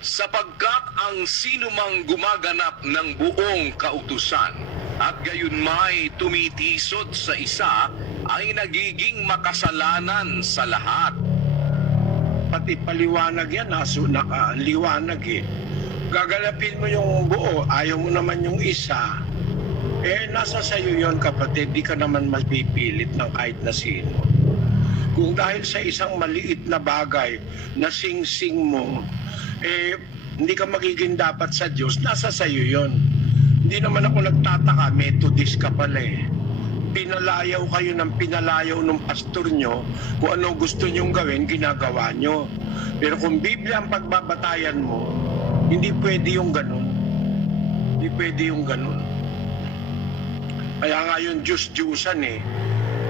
sapagkat ang sinumang gumaganap ng buong kautusan at gayon may tumitisod sa isa ay nagiging makasalanan sa lahat. Pati paliwanag yan, nakaliwanag eh. Gagalapin mo yung buo, ayaw mo naman yung isa. Nasa sayo yon kapatid, di ka naman mapipilit ng kahit na sino. Kung dahil sa isang maliit na bagay na sing-sing mo, hindi ka magiging dapat sa Diyos, nasa sayo yon. Hindi naman ako nagtataka, Methodist ka pala eh. Pinalayaw kayo ng pinalayaw ng pastor nyo, kung ano gusto nyong gawin, ginagawa nyo. Pero kung Biblia ang pagbabatayan mo, hindi pwede yung ganun. Hindi pwede yung ganun. Kaya nga yung Diyos-Diyusan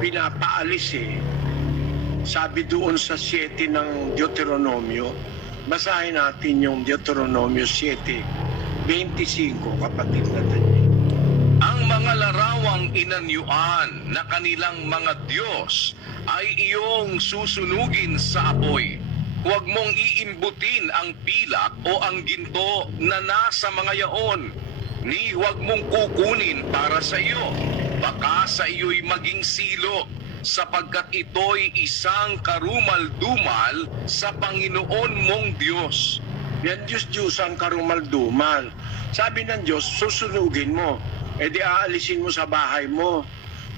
pinapaalis Sabi doon sa 7 ng Deuteronomio, basahin natin yung Deuteronomio 7:25, kapatid natin. Ang mga larawang inanyuan na kanilang mga Diyos ay iyong susunugin sa apoy. Huwag mong iimbutin ang pilak o ang ginto na nasa mga yaon, ni huwag mong kukunin para sa iyo. Baka sa iyo'y maging silo, sapagkat ito'y isang karumal-dumal sa Panginoon mong Diyos. Yan Diyos-Diyusan, karumal-dumal. Sabi ng Diyos, susunugin mo. Di aalisin mo sa bahay mo.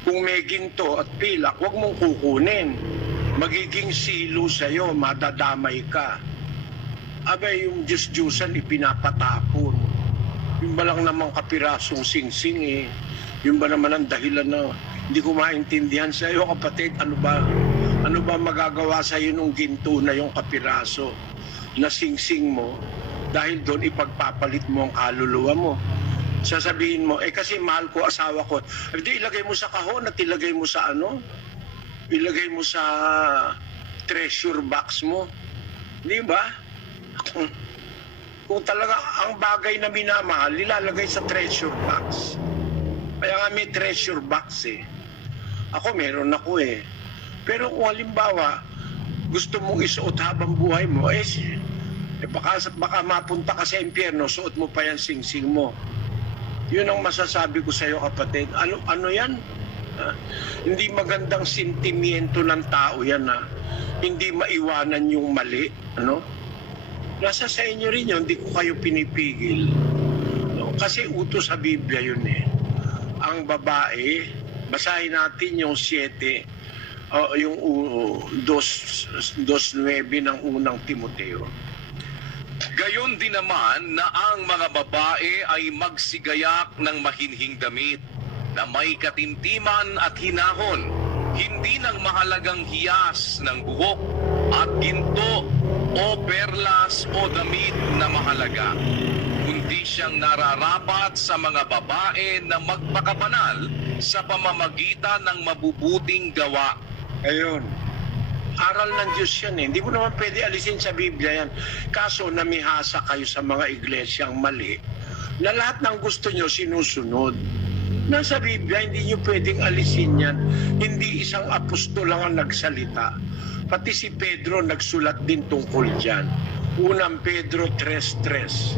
Kung may ginto at pilak, huwag mong kukunin. Magiging silo sa'yo, madadamay ka. Abay, yung Diyos-Diyusan ipinapatapon. Yung ba lang namang kapirasong sing-sing Yung ba naman ang dahilan na hindi ko maintindihan sa'yo, kapatid, ano ba magagawa sa'yo nung ginto na yung kapiraso na sing-sing mo, dahil doon ipagpapalit mo ang kaluluwa mo. Sasabihin mo, kasi mahal ko asawa ko. Hindi, ilagay mo sa kahon at ilagay mo sa ilagay mo sa treasure box mo. Di ba? Kung talaga ang bagay na minamahal, ilalagay sa treasure box. Kaya nga may treasure box Ako meron ako Pero kung halimbawa, gusto mong isuot habang buhay mo, baka mapunta ka sa impyerno, suot mo pa yan sing-sing mo. Yun ang masasabi ko sa iyo, kapatid. Ano yan? Hindi magandang sentimiento ng tao yan hindi maiwanan yung mali. Nasa sa inyo rin yun, hindi ko kayo pinipigil. Kasi utos sa Biblia yun Ang babae, basahin natin yung 7, yung 2:9 ng unang Timoteo. Gayon din naman na ang mga babae ay magsigayak ng mahinhing damit na may katimtiman at hinahon, hindi ng mahalagang hiyas ng buhok at ginto o perlas o damit na mahalaga, kundi siyang nararapat sa mga babae na magpakabanal sa pamamagitan ng mabubuting gawa. Ayun. Aral ng Diyos yan Hindi mo naman pwede alisin sa Biblia yan. Kaso namihasa kayo sa mga iglesyang mali na lahat ng gusto nyo sinusunod. Nasa Biblia, hindi nyo pwedeng alisin yan. Hindi isang apostol lang ang nagsalita. Pati si Pedro nagsulat din tungkol dyan. Unang Pedro 3:3.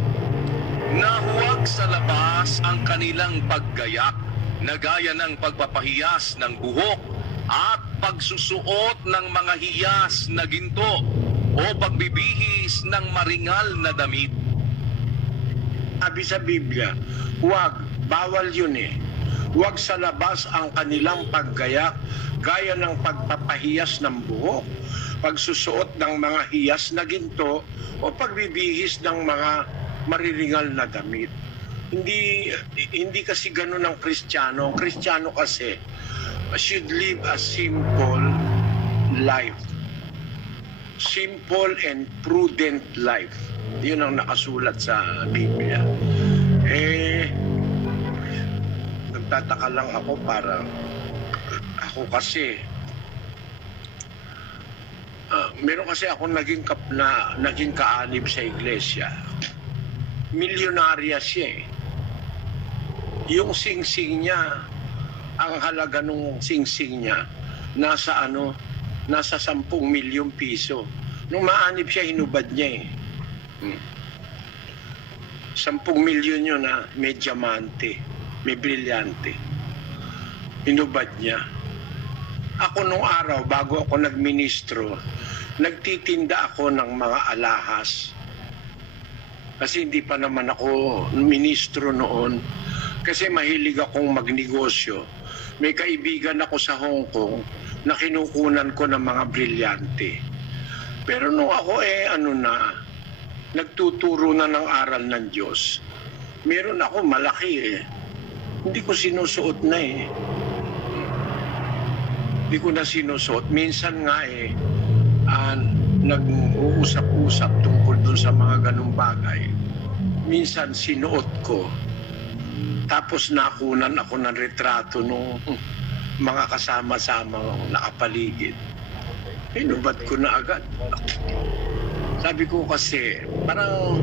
Na huwag sa labas ang kanilang paggayak na gaya ng pagpapahiyas ng buhok at pagsusuot ng mga hiyas na ginto o pagbibihis ng maringal na damit. Sabi sa Biblia, huwag, bawal yun Huwag sa labas ang kanilang paggayak gaya ng pagpapahiyas ng buhok, pagsusuot ng mga hiyas na ginto o pagbibihis ng mga mariringal na damit. Hindi kasi ganun ang Kristiyano. Ang Kristiyano kasi should live a simple life. Simple and prudent life. Yun ang nakasulat sa Biblia. Nagtataka lang ako, parang ako kasi meron kasi ako naging kaanib sa iglesia. Milyonarya siya Yung sing-sing niya, ang halaga nung sing-sing niya nasa 10 milyong piso. Nung maanib siya, hinubad niya 10 milyon yun na may diamante, may brilyante. Inubad niya. Ako nung araw, bago ako nagministro, nagtitinda ako ng mga alahas. Kasi hindi pa naman ako ministro noon. Kasi mahilig akong magnegosyo. May kaibigan ako sa Hong Kong na kinukunan ko ng mga brilyante. Pero nung ako nagtuturo na ng aral ng Diyos, meron ako malaki Hindi ko sinusuot na Hindi ko na sinusuot. Minsan nga nag-uusap-usap tungkol dun sa mga ganung bagay. Minsan sinuot ko. Tapos nakunan ako ng retrato ng mga kasama-sama nakapaligid. Inubad ko na agad. Sabi ko kasi, parang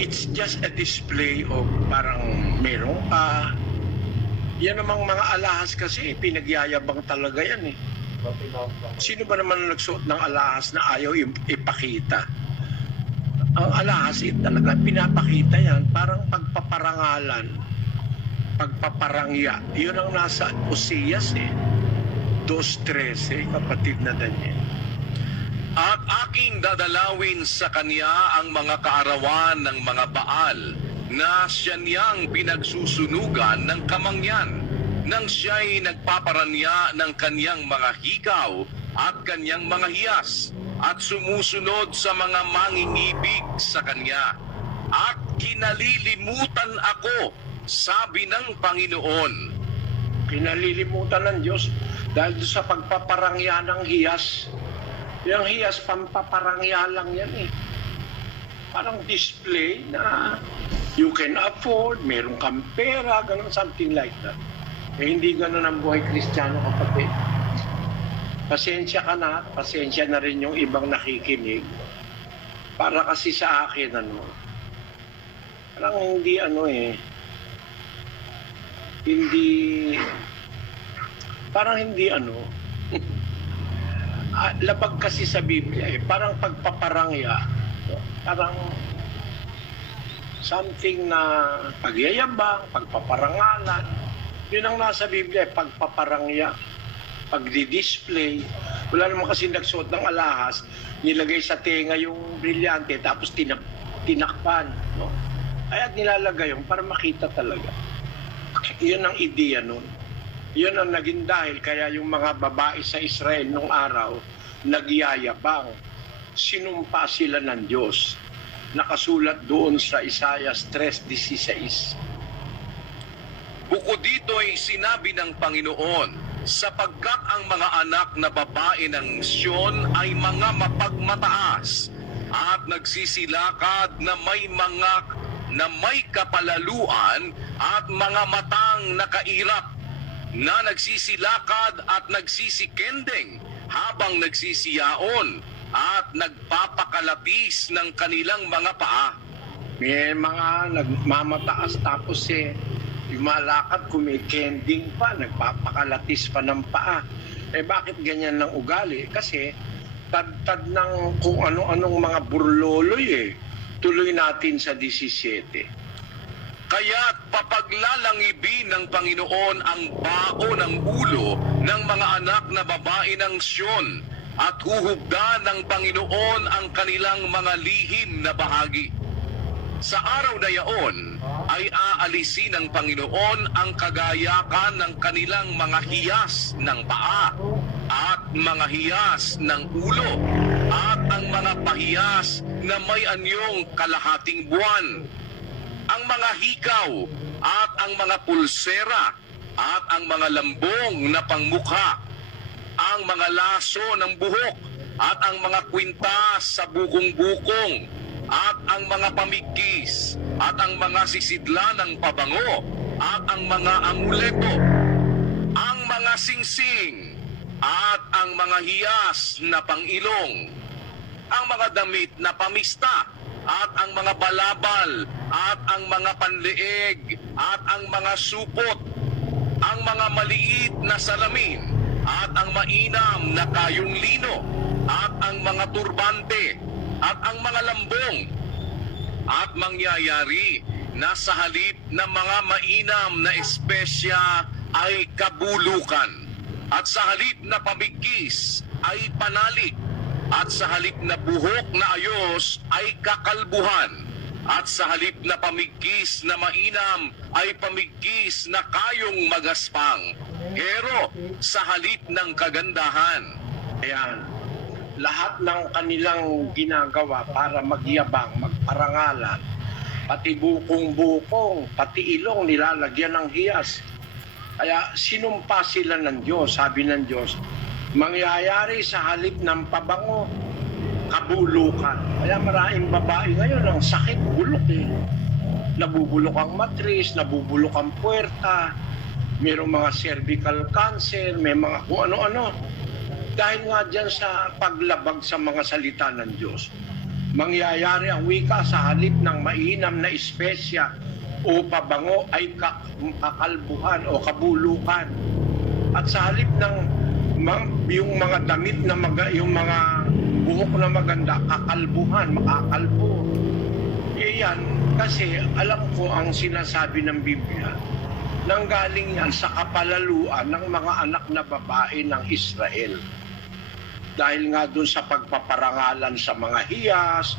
it's just a display of parang merong yan namang mga alahas kasi pinagyayabang talaga yan Sino ba naman nagsuot ng alahas na ayaw ipakita? Ang alahas talaga pinapakita yan, parang pagpaparangalan, pagpaparangya. Yun ang nasa Oseas 2:13, kapatid na Daniel. At aking dadalawin sa kanya ang mga kaarawan ng mga Baal na siya niyang pinagsusunugan ng kamangyan nang siya'y nagpaparanya ng kanyang mga hikaw at kanyang mga hiyas at sumusunod sa mga mangingibig sa kanya. At kinalilimutan ako, sabi ng Panginoon. Kinalilimutan ng Diyos dahil sa pagpaparangya ng hiyas. Yung hiyas, pampaparangya lang yan Parang display na you can afford, meron kang pera, ganun, something like that. Hindi ganun ang buhay Kristiyano, kapatid. Pasensya ka na, pasensya na rin yung ibang nakikinig. Para kasi sa akin, parang hindi parang hindi labag kasi sa Biblia parang pagpaparangya, parang something na pagyayabang, pagpaparangalan. Yun ang nasa Biblia, pagpaparangya, pagdi-display. Wala naman kasi nagsuot ng alahas, nilagay sa tenga yung brilyante, tapos tinakpan. Kaya nilalagay yung para makita talaga. Yun ang ideya nun. Yun ang naging dahil kaya yung mga babae sa Israel nung araw nagyayabang. Sinumpa sila ng Diyos. Nakasulat doon sa Isaiah 3:16. Bukod dito ay sinabi ng Panginoon, sapagkat ang mga anak na babae ng Siyon ay mga mapagmataas at nagsisilakad na may kapalaluan at mga matang nakairap, na nagsisilakad at nagsisikendeng habang nagsisiyaon at nagpapakalapis ng kanilang mga paa. May mga nagmamataas tapos lumalakad, kumikending pa, nagpapakalatis pa ng paa. Bakit ganyan ng ugali? Kasi tad ng kung ano-anong mga burloloy Tuloy natin sa 17. Kaya't papaglalangibin ng Panginoon ang bao ng ulo ng mga anak na babae ng Siyon at huhugdan ng Panginoon ang kanilang mga lihim na bahagi. Sa araw na yaon ay aalisin ng Panginoon ang kagayakan ng kanilang mga hiyas ng paa at mga hiyas ng ulo at ang mga pahiyas na may anyong kalahating buwan, ang mga hikaw at ang mga pulsera at ang mga lambong na pangmukha, ang mga laso ng buhok at ang mga kwintas sa bukong-bukong at ang mga pamigkis at ang mga sisidla ng pabango at ang mga amuleto, ang mga singsing at ang mga hiyas na pangilong, ang mga damit na pamista at ang mga balabal at ang mga panleeg at ang mga supot, ang mga maliit na salamin at ang mainam na kayong lino at ang mga turbante at ang mga lambong, At mangyayari na sa halip ng mga mainam na espesya ay kabulukan, at sa halip na pamigkis ay panalig, at sa halip na buhok na ayos ay kakalbuhan, at sa halip na pamigkis na mainam ay pamigkis na kayong magaspang. Pero sa halip ng kagandahan, Ayan. Lahat ng kanilang ginagawa para magyabang, magparangalan, pati bukong-bukong, pati ilong nilalagyan ng hiyas. Kaya sinumpa sila ng Diyos, sabi ng Diyos, mangyayari sa halip ng pabango, kabulukan. Kaya maraming babae ngayon ang sakit, bulok eh. Nabubulok ang matris, nabubulok ang puwerta, mayroong mga cervical cancer, may mga kung ano-ano. Dahil nga dyan sa paglabag sa mga salita ng Diyos, mangyayari ang wika sa halip ng mainam na espesya o pabango ay kakalbuhan o kabulukan. At sa halip ng yung mga damit na yung mga buhok na maganda, kakalbuhan, makakalbo. Yan, kasi alam ko ang sinasabi ng Biblia, nanggaling yan sa kapalaluan ng mga anak na babae ng Israel. Dahil nga dun sa pagpaparangalan sa mga hiyas,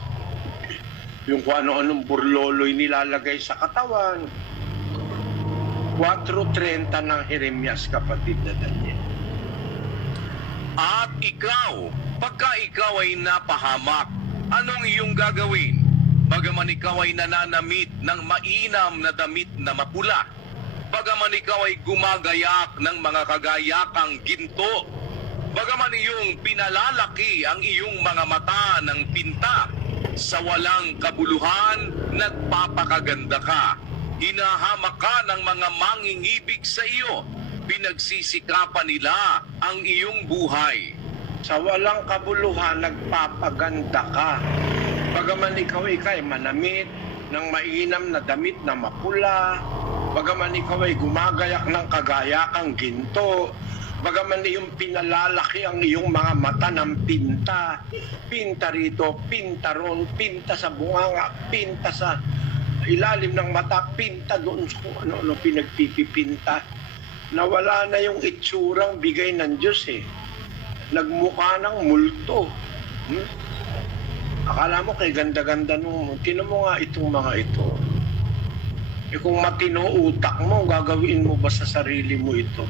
yung kung ano-anong burloloy nilalagay sa katawan. 4:30 ng Jeremias, kapatid na Daniel. at ikaw, pagka ikaw ay napahamak, anong iyong gagawin? Bagaman ikaw ay nananamit ng mainam na damit na mapula, bagaman ikaw ay gumagayak ng mga kagayakang ginto, bagaman iyong pinalalaki ang iyong mga mata ng pinta, sa walang kabuluhan, nagpapakaganda ka. Hinahamak ka ng mga mangingibig sa iyo. Pinagsisikapan nila ang iyong buhay. Sa walang kabuluhan, nagpapaganda ka. Bagaman ikaw ay manamit ng mainam na damit na mapula, bagaman ikaw ay gumagayak ng kagayakang ginto, bagaman iyong pinalalaki ang iyong mga mata ng pinta, pinta rito, pinta ron, pinta sa bunganga, pinta sa ilalim ng mata, pinta doon sa kung ano-ano pinagpipipinta. Nawala na yung itsurang bigay ng Diyos eh. Nagmukha ng multo. Akala mo kay ganda-ganda nung, tinan mo nga itong mga ito. Eh kung matino utak mo, gagawin mo ba sa sarili mo ito?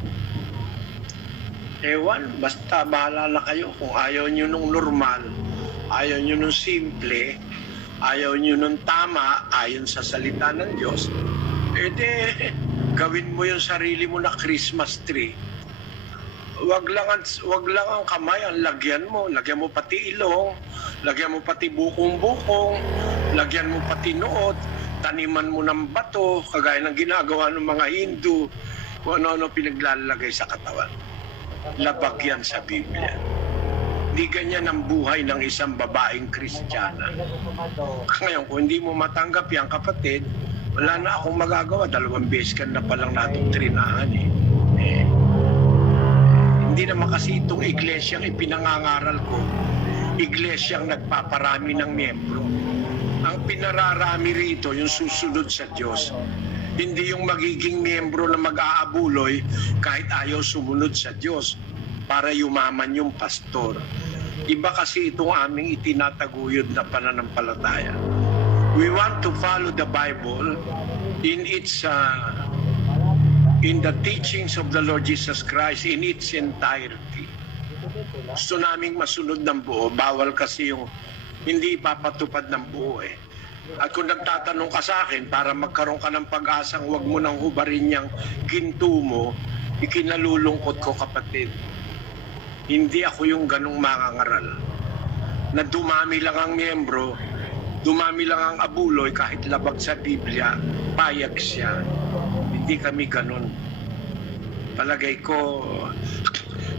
Ewan, basta bahala na kayo. Kung ayaw nyo nung normal, ayaw nyo nung simple, ayaw nyo nung tama, ayon sa salita ng Diyos, gawin mo yung sarili mo na Christmas tree. Wag lang ang kamay ang lagyan mo pati ilong, lagyan mo pati bukong-bukong, lagyan mo pati noot, taniman mo ng bato, kagaya ng ginagawa ng mga Hindu, kung ano-ano pinaglalagay sa katawan. Labag yan sa Biblia. Hindi ganyan ang buhay ng isang babaeng Kristiyana. Ngayon, kung hindi mo matanggap yan, kapatid, wala na akong magagawa. 2 beses ka na palang nadoktrinahan eh. Hindi naman kasi itong iglesyang ipinangangaral ko, iglesyang nagpaparami ng miyembro. Ang pinararami rito, yung susunod sa Diyos. Hindi yung magiging miyembro na mag-aabuloy kahit ayaw sumunod sa Diyos para yumaman yung pastor. Iba kasi itong aming itinataguyod na pananampalataya. We want to follow the Bible in the teachings of the Lord Jesus Christ in its entirety. Gusto naming masunod ng buo, bawal kasi yung hindi ipapatupad ng buo eh. At kung nagtatanong ka sa akin para magkaroon ka ng pag-asang huwag mo nang hubarin niyang ginto mo, ikinalulungkot ko, kapatid. Hindi ako yung ganong mangangaral na dumami lang ang miyembro, dumami lang ang abuloy, kahit labag sa Biblia, payag siya. Hindi kami ganon. Palagay ko,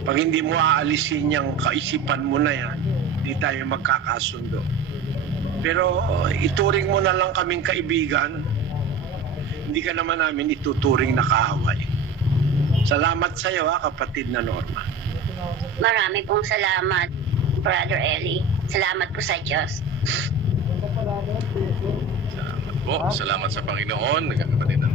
pag hindi mo aalisin yung kaisipan mo na yan, hindi tayo magkakasundo. Pero ituring mo na lang kaming kaibigan, hindi ka naman namin ituturing na kaaway. Salamat sa iyo, kapatid na Norma. Marami pong salamat, Brother Eli. Salamat po sa Diyos. Salamat po. Salamat sa Panginoon. Kapatid na